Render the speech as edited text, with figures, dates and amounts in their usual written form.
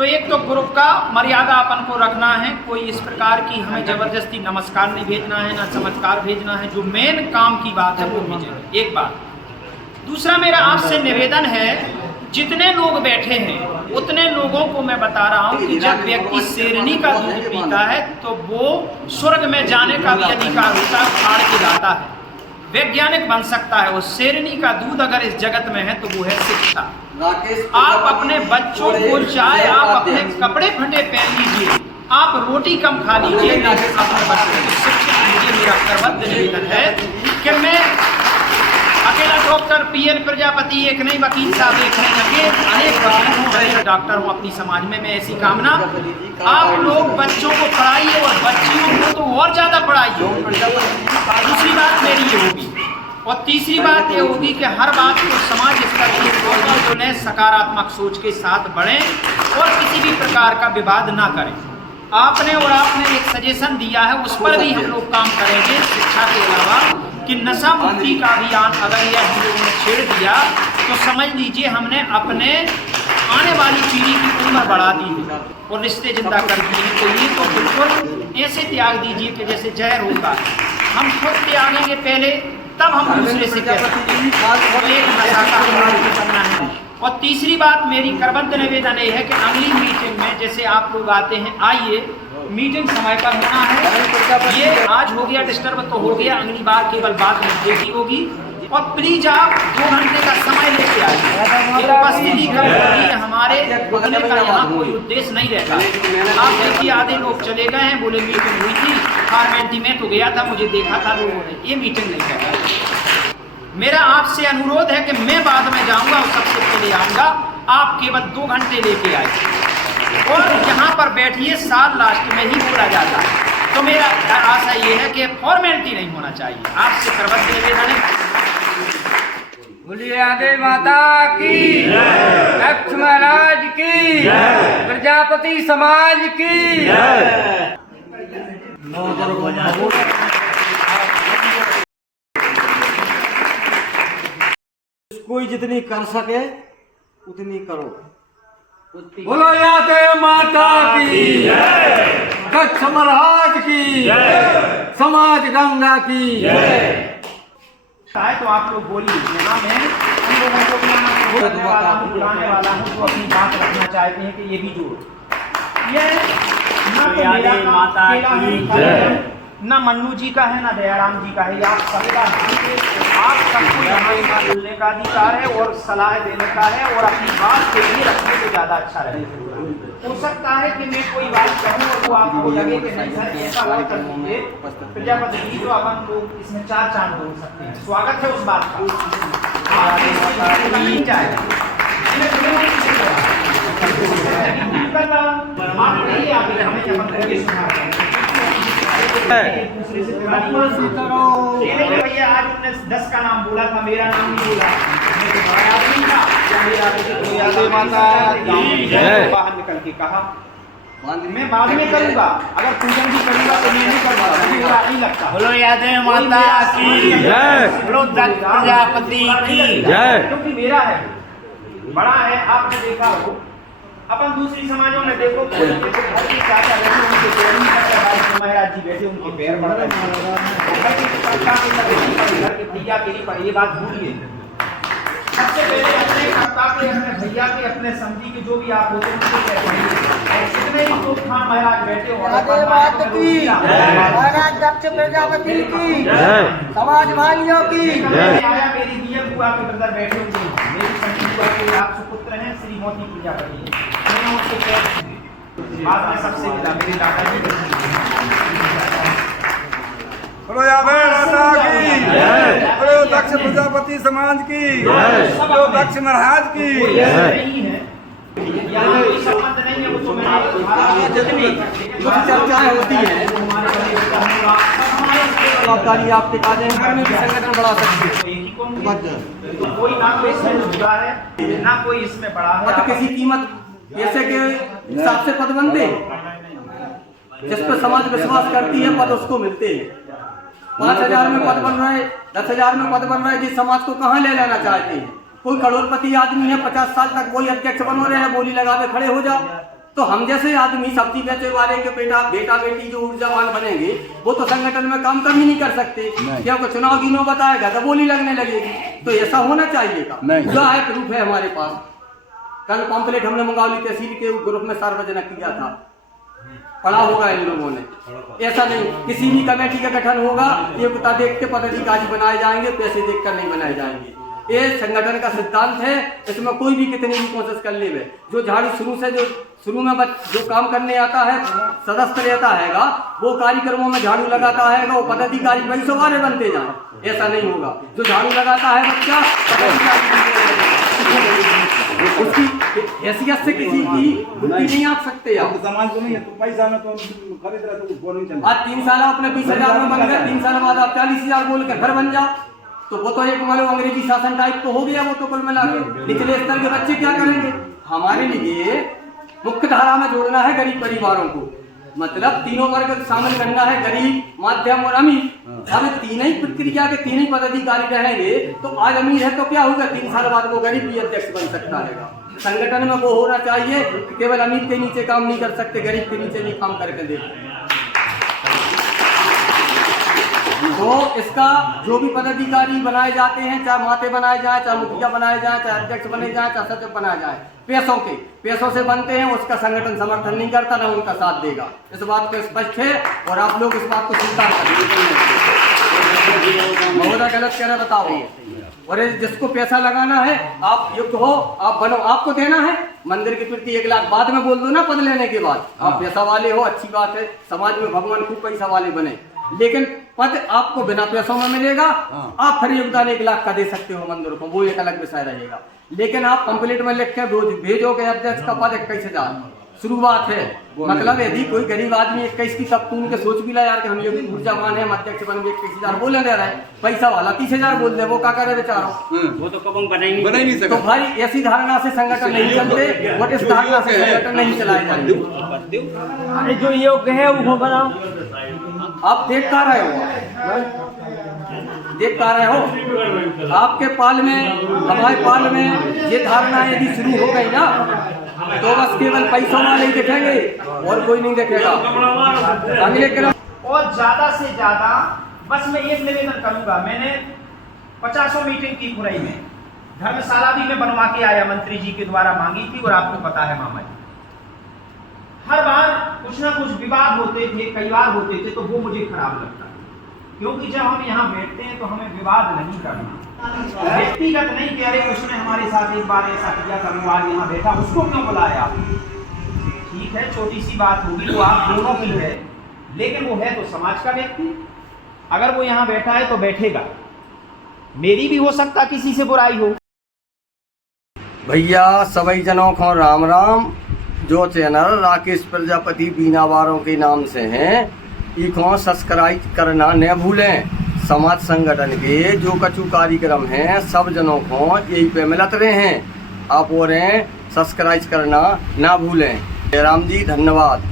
तो एक तो ग्रुप का मर्यादा अपन को रखना है, कोई इस प्रकार की हमें जबरदस्ती नमस्कार नहीं भेजना है, ना चमत्कार भेजना है। जो मेन काम की बात है वो भेजेंगे, एक बात। दूसरा मेरा आपसे निवेदन है, जितने लोग बैठे हैं उतने लोगों को मैं बता रहा हूँ कि जब व्यक्ति शेरनी का दूध पीता है तो वो स्वर्ग में जाने का भी अधिकार होता है, फाड़ के लाता है, वैज्ञानिक बन सकता है। वो शेरनी का दूध अगर इस जगत में है तो वो है शिक्षा। आप अपने बच्चों को, चाहे आप अपने कपड़े फटे पहन लीजिए, आप रोटी कम खा लीजिए, लेकिन अपने बच्चों को शिक्षित कीजिए। मेरा करबद्ध निवेदन है कि मैं अकेला डॉक्टर पीएन प्रजापति एक नहीं, वकील साहब एक नहीं, अनेक वकील हूँ, अनेक डॉक्टर हूँ अपनी समाज में। मैं ऐसी कामना, आप लोग बच्चों को पढ़ाइए और बच्चियों को तो और ज़्यादा पढ़ाइए। दूसरी बात मेरी ये होगी, और तीसरी बात ये होगी कि हर बात को समाज स्तर की जो है सकारात्मक सोच के साथ बढ़ें और किसी भी प्रकार का विवाद ना करें। आपने एक सजेशन दिया है, उस पर भी हम लोग काम करेंगे। शिक्षा के अलावा कि नशा मुक्ति का अभियान अगर यह हम लोगों ने छेड़ दिया तो समझ लीजिए हमने अपने आने वाली पीढ़ी की उम्र बढ़ा दी है और रिश्ते जिंदा कर दिए हैं। तो ये तो बिल्कुल ऐसे त्याग दीजिए कि जैसे जहर होता है। हम खुद त्यागेंगे पहले, तब हम दूसरे से करना है। और तीसरी बात मेरी करबद्ध निवेदन ये है कि अगली मीटिंग में जैसे आप लोग आते हैं, आइए, मीटिंग समय पर होना है। ये आज हो गया डिस्टर्ब तो हो गया, अगली बार केवल बात मुद्दे की होगी। और प्लीज आप 2 घंटे का समय लेके आइए, उपस्थिति करें। हमारे बोलने का यहाँ कोई उद्देश्य नहीं रहता। आप देखिए आधे लोग चले गए हैं, बोले मीटिंग हुई थी, फॉर्मेलिटी में तो गया था, मुझे देखा था लोगों ने। ये मीटिंग नहीं है। मेरा आपसे अनुरोध है कि मैं बाद में जाऊंगा और सबसे पहले आऊंगा। आप केवल 2 घंटे लेके आइए और यहाँ पर बैठिए, साल लास्ट में ही बोला जाता है। तो मेरा आशा ये है कि फॉर्मेलिटी नहीं होना चाहिए। आपसे करबद्ध निवेदन है, बोलिए आगे माता की, दक्ष महाराज की, प्रजापति समाज की। कोई जितनी कर सके उतनी करो। बोलो यादे माता की, दक्ष महाराज की, समाज गंगा की। चाहे तो आप लोग बोलिए। यहाँ मैं उन लोगों को भी बुलाने वाला हूँ जो अपनी बात रखना चाहते हैं कि ये भी जोड़। ये ना तो मेरा माता की, ना मन्नू जी का है, ना दयाराम जी का है। आप सबका, आप सबको यहाँ बोलने का अधिकार है और सलाह देने का है और अपनी बात के लिए रखने से ज़्यादा अच्छा रहेगा। हो सकता है कि मैं कोई बात कहूँ और वो आपको लगे कि नहीं सर ऐसा बात कर दीजिए प्रजापति जी, तो अपन लोग इसमें 4 चांद हो सकते हैं। स्वागत है उस बात का, नहीं चाहे भैया। आज उन्होंने 10 का नाम बोला था, मेरा नाम नहीं बोला। बाहर निकल के कहा मैं बाद में करूंगा, अगर पूजन भी करूंगा तो मैं नहीं करूंगा, मुझे बुरा नहीं लगता। बोलो यादे माता की जय, बोलो दक्ष प्रजापति की जय। क्योंकि मेरा है, बड़ा है। आपने देखा हो, अपन दूसरी समाजों में देखो, जैसे घर की चाचा बैठे उनके पैर नहीं पड़ते, महाराज जी बैठे उनके पैर पड़ रहे हैं। घर के भैया के लिए पर ये बात भूलिए। सबसे पहले अपने काका के, अपने भैया के, अपने समझी के, जो भी आप होते हैं उनके कहते हैं। जितने ही लोग खान महाराज बैठे हो, महाराज दक्ष प्रजापति की, समाज भाइयों की। मेरी डीएम बुआ के ब्रदर बैठे हुए हैं, मेरी समझी बुआ के आप सुपुत्र हैं श्री मोती प्रजापति। मैंने उनसे बाद में सबसे मिला, मेरे दादाजी। बोलो यादे माता की, बोलो दक्ष प्रजापति समाज की, बोलो दक्ष महाराज की। नहीं है यहाँ कोई संबंध नहीं है, वो तो मैंने जितनी कुछ चर्चाएं होती है, जवाबदारी आपके काजे में भी संगठन बढ़ा सकती है। तो कोई ना कोई इसमें जुड़ा है, ना कोई इसमें बड़ा है। तो किसी कीमत जैसे के हिसाब से पद बनते, जिस पर समाज विश्वास करती है पद उसको मिलते हैं। 5,000 में पद बन रहा है, 10,000 में पद बन रहा है, जिस समाज को कहाँ ले लेना चाहते हैं। कोई करोड़पति आदमी है, 50 साल तक कोई अध्यक्ष बनो रहे हैं, बोली लगा के खड़े हो जाओ, तो हम जैसे आदमी सब्जी बेचने वाले के बेटा बेटी जो ऊर्जावान बनेंगे वो तो संगठन में काम कभी नहीं कर सकते, क्योंकि चुनाव की नौबत आएगा तो बोली लगने लगेगी। तो ऐसा होना चाहिए था। पूरा है, प्रूफ है हमारे पास। कल पम्पलेट हमने मंगावली तहसील के ग्रुप में सार्वजनिक किया था, पढ़ा होगा इन लोगों ने। ऐसा नहीं, किसी भी कमेटी का गठन होगा योग्यता देख के पदाधिकारी बनाए जाएंगे, पैसे देखकर नहीं बनाए जाएंगे। ये संगठन का सिद्धांत है, इसमें कोई भी कितनी भी कोशिश कर ले। जो झाड़ू शुरू में जो काम करने आता है सदस्य रहता हैगा, वो कार्यक्रमों में झाड़ू लगाता है, वो पदाधिकारी वही सवारे बनते जाए। ऐसा नहीं होगा। जो झाड़ू लगाता है बच्चा उसकी हैसियत से किसी की बुद्धि नहीं आ सकते आप। समाज को नहीं है तो पैसा में तो खरीद रहा तो बोल नहीं चल। आज 3 साल अपने 20,000 में बन गए, 3 साल बाद आप 40,000 बोल के घर बन जाओ, तो वो तो एक मानो अंग्रेजी शासन टाइप तो हो गया। वो तो कुल मिला के निचले स्तर के बच्चे क्या करेंगे? हमारे लिए मुख्य धारा में जोड़ना है गरीब परिवारों को, मतलब तीनों वर्ग शामिल करना है, गरीब, मध्यम और अमीर। अब तीन ही प्रक्रिया के तीन ही पदाधिकारी रहेंगे तो आज अमीर है तो क्या होगा? 3 साल बाद वो गरीब भी अध्यक्ष बन सकता है। संगठन में वो होना चाहिए कि केवल अमीर के नीचे काम नहीं कर सकते, गरीब के नीचे नहीं काम करके देखते। तो इसका जो भी पदाधिकारी बनाए जाते हैं, चाहे माते बनाए जाए, चाहे मुखिया बनाए जाए, चाहे अध्यक्ष बने जाए, चाहे सचिव बनाया जाए, पैसों से बनते हैं, उसका संगठन समर्थन नहीं करता, न उनका साथ देगा। इस बात को स्पष्ट है और आप लोग इस बात को स्वीकार करें। महोदय गलत कह रहे बताओ। और जिसको पैसा लगाना है आप युक्त हो, आप बनो, आपको देना है। मंदिर के प्रति 1 लाख बाद में बोल दो ना, पद लेने के बाद। आप पैसा वाले हो, अच्छी बात है, समाज में भगवान खूब पैसा वाले बने, लेकिन पद आपको बिना पैसों में मिलेगा। आप फिर योगदान 1 लाख का दे सकते हो मंदिर को, वो एक अलग विषय रहेगा। लेकिन आप पंपलेट में लिख के भेजोगे अध्यक्ष का पद 21,000 शुरुआत है। मतलब यदि कोई गरीब आदमी 21 की तब तून के सोच भी ला यार कि हम योगी ऊर्जावान है, अध्यक्ष बन गए, 21,000 बोले दे रहा है, पैसा वाला 30,000 बोल दे, वो क्या करे बेचारों? वो तो कब बना ही नहीं तो भाई ऐसी धारणा से संगठन नहीं चलते, और इस धारणा से संगठन नहीं चलाए जाएंगे। जो योग्य है वो बनाओ। आप देख पा रहे हो, आपके पाल में, हमारे पाल में ये धारणा यदि शुरू हो गई ना, तो बस केवल पैसों वाले ही दिखेंगे और कोई नहीं दिखेगा। अगले क्रम और ज्यादा से ज्यादा बस मैं एक निवेदन करूंगा। मैंने 50 मीटिंग की खुरई में, धर्मशाला भी मैं बनवा के आया, मंत्री जी के द्वारा मांगी थी, और आपको पता है मामा जी, हर बार कुछ ना कुछ विवाद होते थे, कई बार होते थे, तो वो मुझे खराब लगता है। क्योंकि जब हम यहाँ बैठते हैं तो हमें विवाद नहीं करना, व्यक्तिगत नहीं कि अरे उसने हमारे साथ एक बार ऐसा किया था, वो आज यहाँ बैठा, उसको क्यों बुलाया? ठीक है, छोटी सी बात होगी तो आप दोनों की है, लेकिन वो है तो समाज का व्यक्ति। अगर वो यहाँ बैठा है तो बैठेगा, मेरी भी हो सकता किसी से बुराई हो। भैया सभी जनों को राम राम। जो चैनल राकेश प्रजापति बीनावारों के नाम से हैं, इको सब्सक्राइब करना न भूलें। समाज संगठन के जो कछु कार्यक्रम हैं सब जनों को यही पे मिलत रहे हैं, आप और सब्सक्राइब करना ना भूलें। जय राम जी, धन्यवाद।